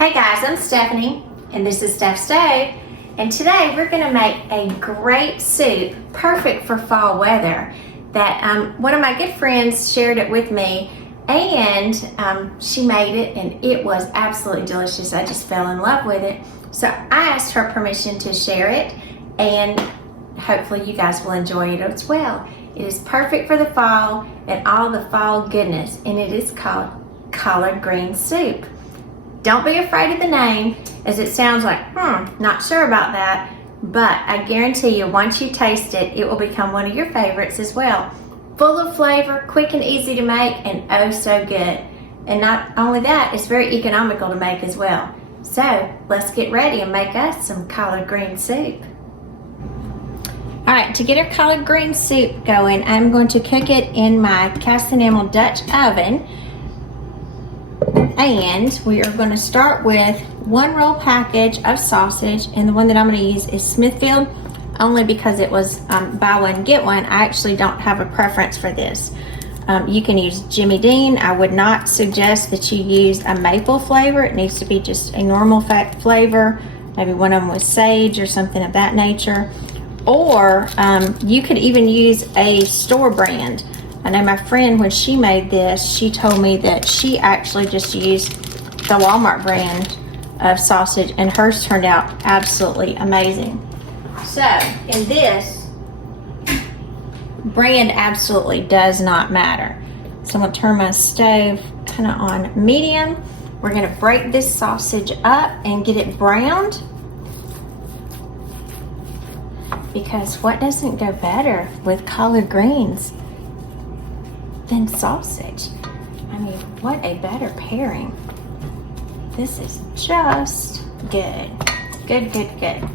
Hey guys, I'm Stephanie, and this is Steph's Stove, and today we're going to make a great soup, perfect for fall weather, that one of my good friends shared it with me, and she made it, and it was absolutely delicious. I just fell in love with it, so I asked her permission to share it, and hopefully you guys will enjoy it as well. It is perfect for the fall and all the fall goodness, and it is called collard green soup. Don't be afraid of the name, as it sounds like, not sure about that, but I guarantee you once you taste it, it will become one of your favorites as well. Full of flavor, quick and easy to make, and oh so good. And not only that, it's very economical to make as well. So let's get ready and make us some collard green soup. All right, to get our collard green soup going, I'm going to cook it in my cast enamel Dutch oven. And we are going to start with one roll package of sausage, and the one that I'm going to use is Smithfield, only because it was buy one get one. I actually don't have a preference for this. You can use Jimmy Dean. I would not suggest that you use a maple flavor. It needs to be just a normal flavor, maybe one of them with sage or something of that nature. Or you could even use a store brand. I know my friend, when she made this, she told me that she actually just used the Walmart brand of sausage, and hers turned out absolutely amazing. So, in this, brand absolutely does not matter. So I'm going to turn my stove kind of on medium. We're going to break this sausage up and get it browned, because what doesn't go better with collard greens than sausage? I mean, what a better pairing. This is just good. Good, good, good.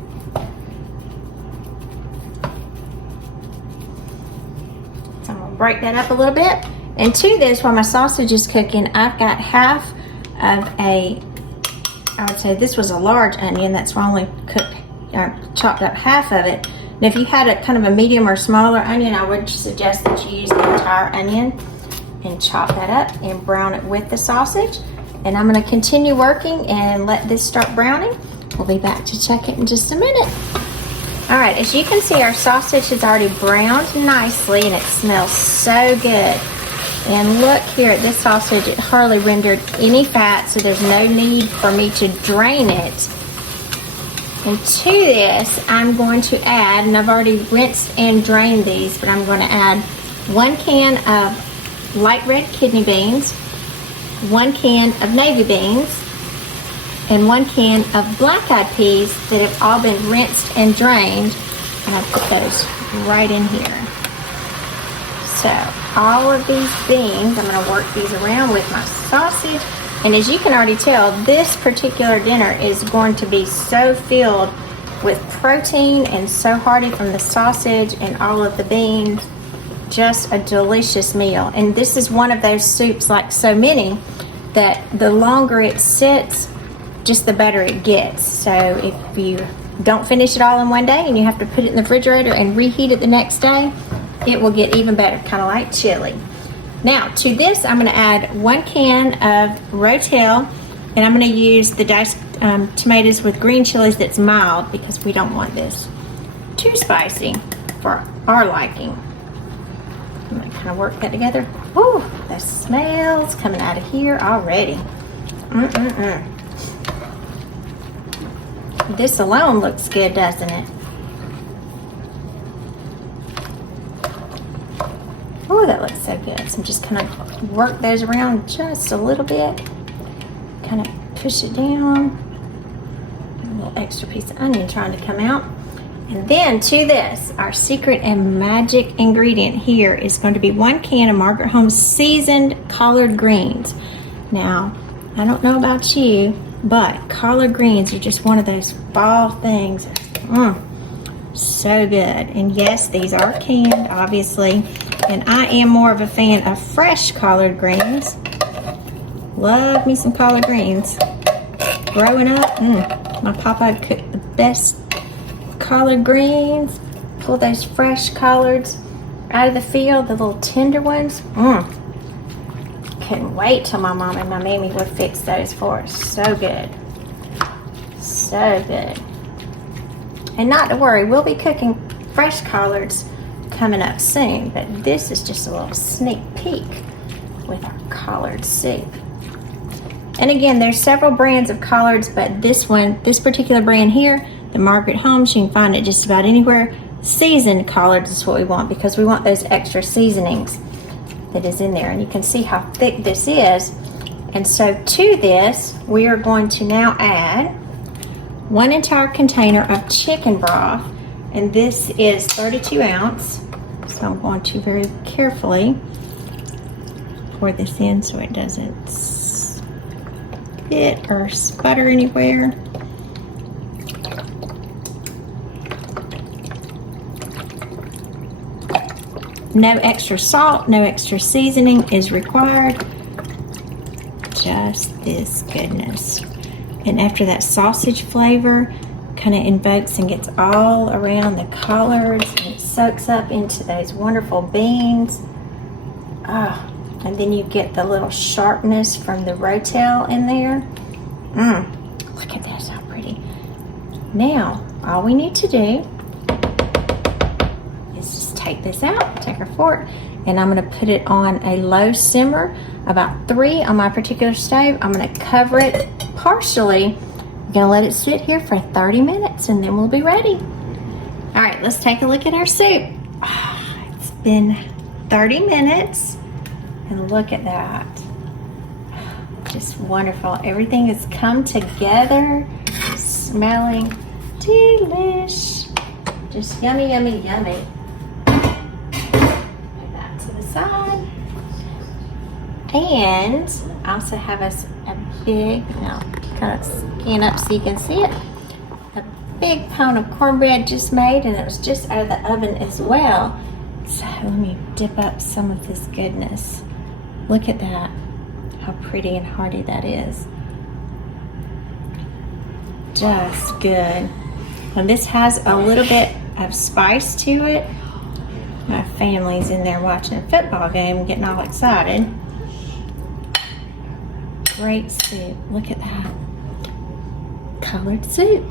So I'm gonna break that up a little bit. And to this, while my sausage is cooking, I've got half of I would say this was a large onion. That's why I only chopped up half of it. And if you had a kind of a medium or smaller onion, I would suggest that you use the entire onion and chop that up and brown it with the sausage. And I'm going to continue working and let this start browning. We'll be back to check it in just a minute. All right, as you can see, our sausage has already browned nicely, and it smells so good. And look here at this sausage, it hardly rendered any fat, so there's no need for me to drain it. And to this, I'm going to add, and I've already rinsed and drained these, but I'm going to add 1 can of light red kidney beans, 1 can of navy beans, and 1 can of black-eyed peas that have all been rinsed and drained, and I put those right in here. So all of these beans, I'm going to work these around with my sausage. And as you can already tell, this particular dinner is going to be so filled with protein and so hearty from the sausage and all of the beans. Just a delicious meal. And this is one of those soups, like so many, that the longer it sits, just the better it gets. So if you don't finish it all in one day and you have to put it in the refrigerator and reheat it the next day, it will get even better, kind of like chili. Now, to this, I'm going to add 1 can of Rotel, and I'm going to use the diced tomatoes with green chilies that's mild, because we don't want this too spicy for our liking. I'm going to kind of work that together. Ooh, the smells coming out of here already. This alone looks good, doesn't it? Oh, that looks so good. So I'm just kind of work those around just a little bit. Kind of push it down. A little extra piece of onion trying to come out. And then to this, our secret and magic ingredient here is going to be 1 can of Margaret Holmes seasoned collard greens. Now, I don't know about you, but collard greens are just one of those fall things. So good. And yes, these are canned, obviously. And I am more of a fan of fresh collard greens. Love me some collard greens. Growing up, my papa cooked the best collard greens. Pull those fresh collards out of the field, the little tender ones. Couldn't wait till my mom and my mammy would fix those for us. So good. So good. And not to worry, we'll be cooking fresh collards coming up soon, but this is just a little sneak peek with our collard soup. And again, there's several brands of collards, but this particular brand here, the Margaret Holmes, you can find it just about anywhere. Seasoned collards is what we want because we want those extra seasonings that is in there. And you can see how thick this is. And so to this, we are going to now add 1 entire container of chicken broth. And this is 32 ounce. So I'm going to very carefully pour this in so it doesn't spit or sputter anywhere. No extra salt, no extra seasoning is required. Just this goodness. And after that sausage flavor kind of invokes and gets all around the collards and it soaks up into those wonderful beans. Ah, and then you get the little sharpness from the Rotel in there. Look at this, how pretty. Now, all we need to do is just take this out, take our fork, and I'm gonna put it on a low simmer, about 3 on my particular stove. I'm gonna cover it partially. I'm gonna let it sit here for 30 minutes and then we'll be ready. All right, let's take a look at our soup. It's been 30 minutes and look at that. Just wonderful. Everything has come together, smelling delish. Just yummy, yummy, yummy. Put that to the side. And I also have us a big, kind of scan up so you can see it. A big pound of cornbread just made, and it was just out of the oven as well. So let me dip up some of this goodness. Look at that, how pretty and hearty that is. Just good. And this has a little bit of spice to it. My family's in there watching a football game, getting all excited. Great soup. Look at that. Colored soup.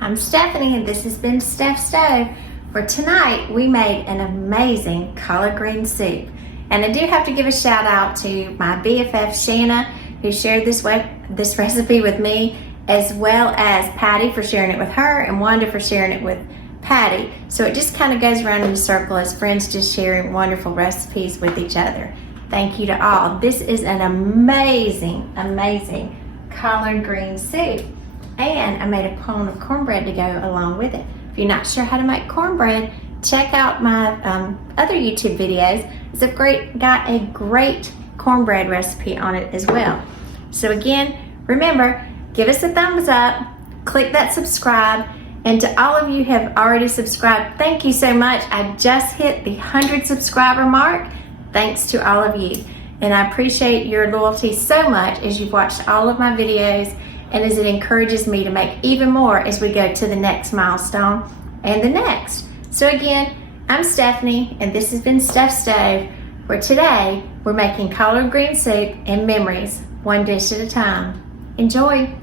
I'm Stephanie and this has been Steph Stove. For tonight, we made an amazing collard green soup. And I do have to give a shout out to my BFF Shanna, who shared this recipe with me, as well as Patty for sharing it with her and Wanda for sharing it with Patty. So it just kind of goes around in a circle as friends just sharing wonderful recipes with each other. Thank you to all. This is an amazing, amazing collard green soup. And I made a pound of cornbread to go along with it. If you're not sure how to make cornbread, check out my other YouTube videos. It's got a great cornbread recipe on it as well. So again, remember, give us a thumbs up, click that subscribe, and to all of you who have already subscribed, thank you so much. I just hit the 100 subscriber mark. Thanks to all of you. And I appreciate your loyalty so much as you've watched all of my videos and as it encourages me to make even more as we go to the next milestone and the next. So again, I'm Stephanie and this has been Steph Stove, where today we're making collard green soup and memories, one dish at a time. Enjoy.